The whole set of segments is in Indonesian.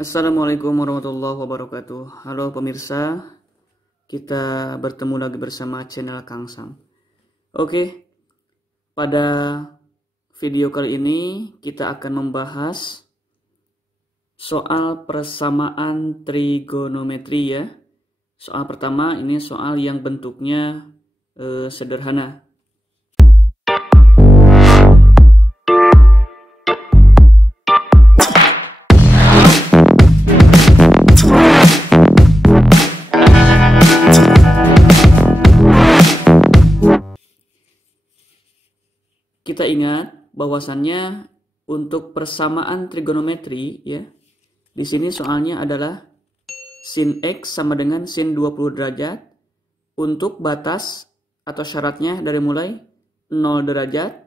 Assalamualaikum warahmatullahi wabarakatuh. Halo pemirsa, kita bertemu lagi bersama channel Kang Sam. Oke, pada video kali ini kita akan membahas soal persamaan trigonometri ya. Soal pertama ini soal yang bentuknya sederhana. Kita ingat bahwasannya untuk persamaan trigonometri ya, di sini soalnya adalah sin X sama dengan sin 20 derajat untuk batas atau syaratnya dari mulai 0 derajat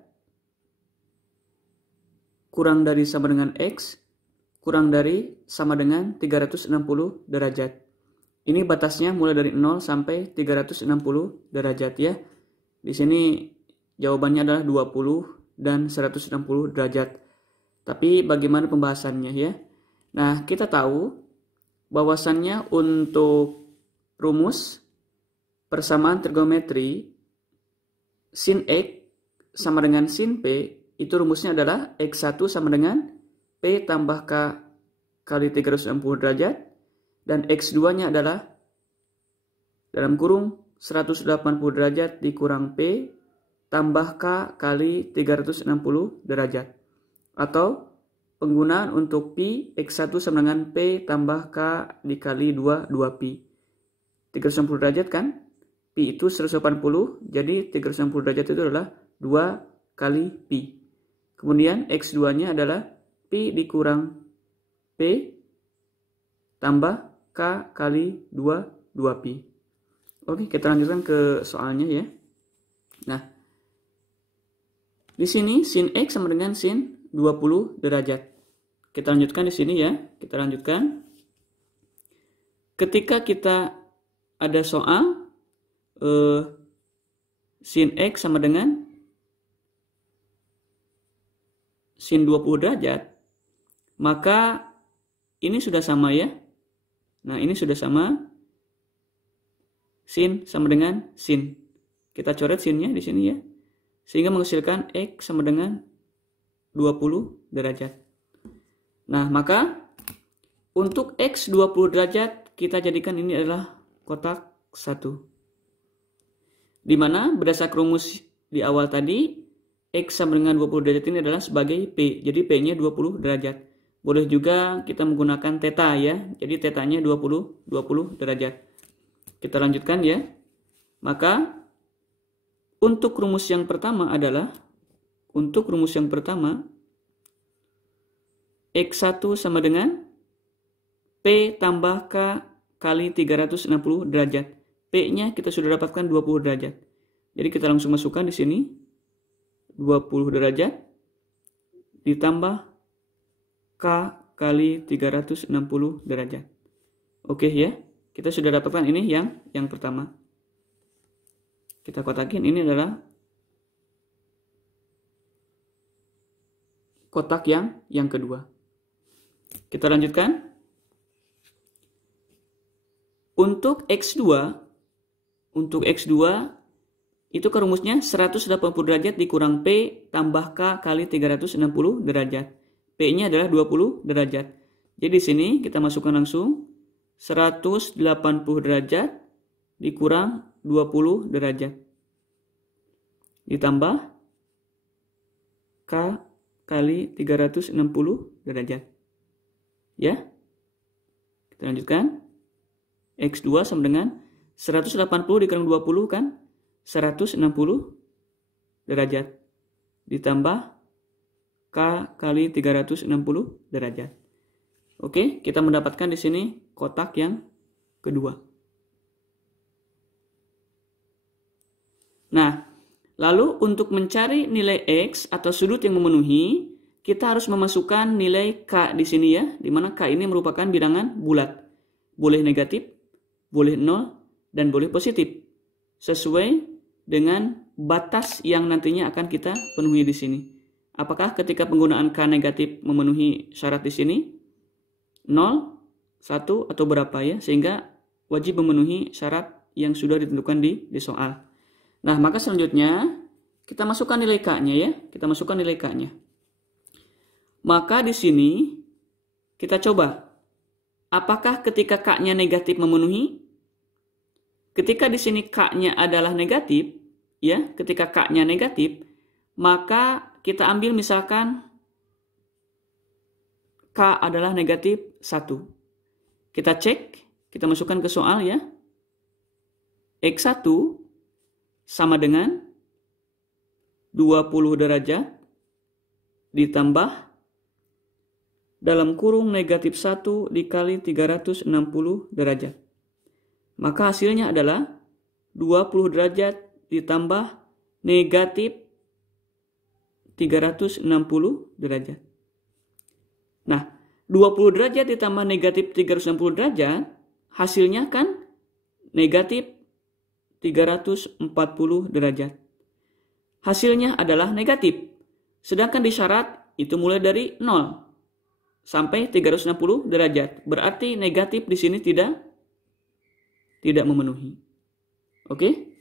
kurang dari sama dengan X kurang dari sama dengan 360 derajat. Ini batasnya mulai dari 0 sampai 360 derajat ya. Di sini jawabannya adalah 20 dan 160 derajat. Tapi bagaimana pembahasannya ya? Nah, kita tahu bahwasannya untuk rumus persamaan trigonometri sin X sama dengan sin P, itu rumusnya adalah X1 sama dengan P tambah K kali 360 derajat, dan X2-nya adalah dalam kurung 180 derajat dikurang P tambah K kali 360 derajat. Atau penggunaan untuk Pi X1 sama dengan P tambah K dikali 2 Pi. 360 derajat kan? Pi itu 180, jadi 360 derajat itu adalah 2 kali Pi. Kemudian X2-nya adalah Pi dikurang P tambah K kali 2 Pi. Oke, kita lanjutkan ke soalnya ya. Nah, di sini sin X sama dengan sin 20 derajat. Kita lanjutkan di sini ya. Kita lanjutkan. Ketika kita ada soal sin X sama dengan sin 20 derajat, maka ini sudah sama ya. Nah, ini sudah sama. Sin sama dengan sin. Kita coret sinnya di sini ya. Sehingga menghasilkan X sama dengan 20 derajat. Nah, maka untuk X 20 derajat kita jadikan ini adalah kotak 1. Dimana berdasarkan rumus di awal tadi, X sama dengan 20 derajat ini adalah sebagai P. Jadi P-nya 20 derajat. Boleh juga kita menggunakan theta ya. Jadi theta-nya 20 derajat. Kita lanjutkan ya. Maka untuk rumus yang pertama adalah, X1 sama dengan P tambah K kali 360 derajat. P-nya kita sudah dapatkan 20 derajat. Jadi kita langsung masukkan di sini 20 derajat ditambah K kali 360 derajat. Oke ya, kita sudah dapatkan ini yang pertama. Kita kotakin, ini adalah kotak yang kedua. Kita lanjutkan. Untuk X2 itu ke rumusnya 180 derajat dikurang P tambah K kali 360 derajat. P-nya adalah 20 derajat. Jadi di sini kita masukkan langsung 180 derajat dikurang 20 derajat. Ditambah K kali 360 derajat. Ya. Kita lanjutkan. X2 sama dengan 180 dikurang 20 kan? 160 derajat. Ditambah K kali 360 derajat. Oke, kita mendapatkan di sini kotak yang kedua. Nah, lalu untuk mencari nilai X atau sudut yang memenuhi, kita harus memasukkan nilai K di sini ya, di mana K ini merupakan bilangan bulat. Boleh negatif, boleh 0, dan boleh positif. Sesuai dengan batas yang nantinya akan kita penuhi di sini. Apakah ketika penggunaan K negatif memenuhi syarat di sini? 0, 1, atau berapa ya, sehingga wajib memenuhi syarat yang sudah ditentukan di soal. Nah, maka selanjutnya kita masukkan nilai K-nya ya. Kita masukkan nilai K-nya. Maka di sini kita coba. Apakah ketika K-nya negatif memenuhi? Ketika di sini K-nya adalah negatif, ya, ketika K-nya negatif, maka kita ambil misalkan K adalah negatif 1. Kita cek, kita masukkan ke soal ya. X1 sama dengan 20 derajat ditambah dalam kurung negatif 1 dikali 360 derajat. Maka hasilnya adalah 20 derajat ditambah negatif 360 derajat. Nah, 20 derajat ditambah negatif 360 derajat, hasilnya kan negatif 340 derajat. Hasilnya adalah negatif. Sedangkan di syarat itu mulai dari 0 sampai 360 derajat. Berarti negatif di sini tidak memenuhi. Oke?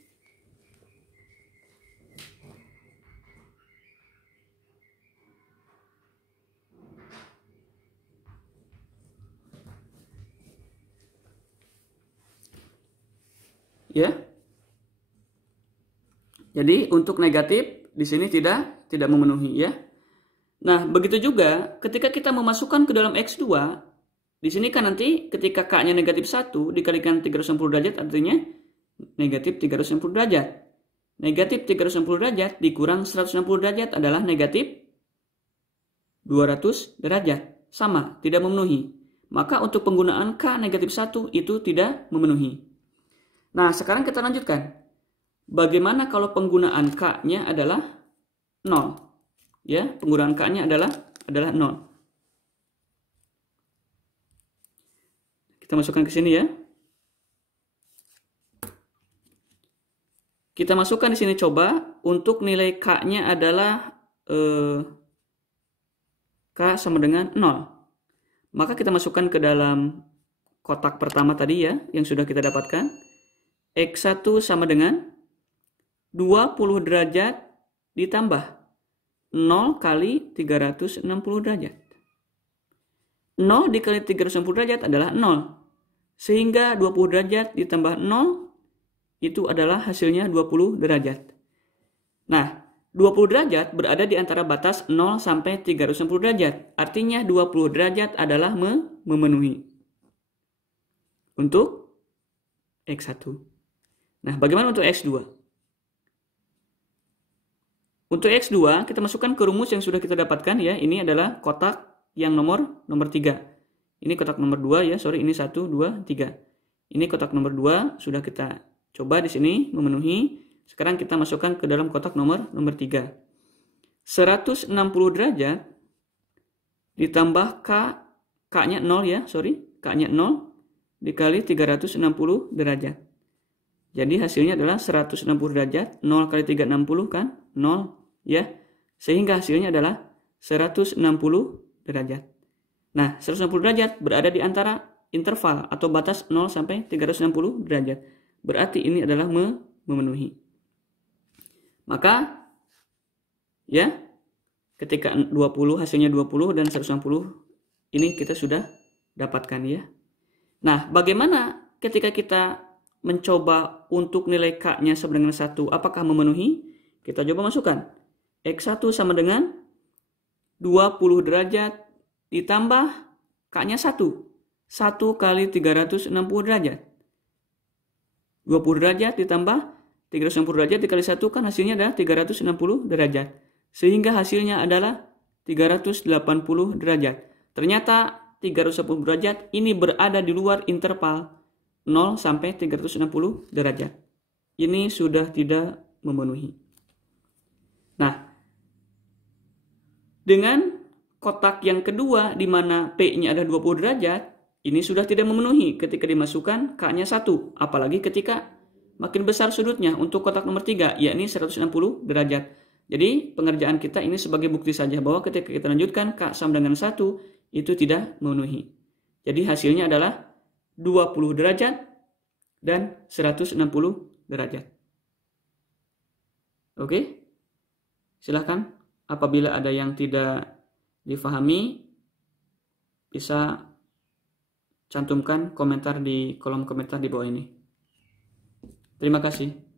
Ya. Jadi untuk negatif di sini tidak memenuhi ya. Nah, begitu juga ketika kita memasukkan ke dalam X2, di sini kan nanti ketika K-nya negatif 1 dikalikan 360 derajat artinya negatif 360 derajat. Negatif 360 derajat dikurang 160 derajat adalah negatif 200 derajat. Sama, tidak memenuhi. Maka untuk penggunaan K negatif 1 itu tidak memenuhi. Nah, sekarang kita lanjutkan. Bagaimana kalau penggunaan K-nya adalah 0? Ya, penggunaan K-nya adalah 0. Kita masukkan ke sini ya. Kita masukkan di sini coba untuk nilai K-nya adalah K sama dengan 0. Maka kita masukkan ke dalam kotak pertama tadi ya, yang sudah kita dapatkan. X1 sama dengan 20 derajat ditambah 0 kali 360 derajat. 0 dikali 360 derajat adalah 0. Sehingga 20 derajat ditambah 0 itu adalah hasilnya 20 derajat. Nah, 20 derajat berada di antara batas 0 sampai 360 derajat. Artinya 20 derajat adalah memenuhi. Untuk X1. Nah, bagaimana untuk X2? Untuk X2, kita masukkan ke rumus yang sudah kita dapatkan ya. Ini adalah kotak yang nomor 3. Ini kotak nomor 2 ya, ini 1, 2, 3. Ini kotak nomor 2, sudah kita coba di sini memenuhi. Sekarang kita masukkan ke dalam kotak nomor 3. 160 derajat ditambah K-nya 0 ya, K-nya 0 dikali 360 derajat. Jadi hasilnya adalah 160 derajat, 0 kali 360 kan 0 ya. Sehingga hasilnya adalah 160 derajat. Nah, 160 derajat berada di antara interval atau batas 0 sampai 360 derajat. Berarti ini adalah memenuhi. Maka ya, ketika 20 hasilnya 20 dan 160 ini kita sudah dapatkan ya. Nah, bagaimana ketika kita mencoba untuk nilai K-nya sama dengan 1, apakah memenuhi? Kita coba masukkan. X1 sama dengan 20 derajat ditambah K-nya 1. 1 kali 360 derajat. 20 derajat ditambah 360 derajat dikali 1 kan hasilnya adalah 360 derajat. Sehingga hasilnya adalah 380 derajat. Ternyata 380 derajat ini berada di luar interval 0 sampai 360 derajat. Ini sudah tidak memenuhi. Nah, dengan kotak yang kedua di mana P-nya ada 20 derajat, ini sudah tidak memenuhi ketika dimasukkan K-nya 1. Apalagi ketika makin besar sudutnya untuk kotak nomor 3, yakni 160 derajat. Jadi pengerjaan kita ini sebagai bukti saja bahwa ketika kita lanjutkan K sama dengan 1, itu tidak memenuhi. Jadi hasilnya adalah 20 derajat dan 160 derajat. Oke, silahkan apabila ada yang tidak difahami, bisa cantumkan komentar di kolom komentar di bawah ini. Terima kasih.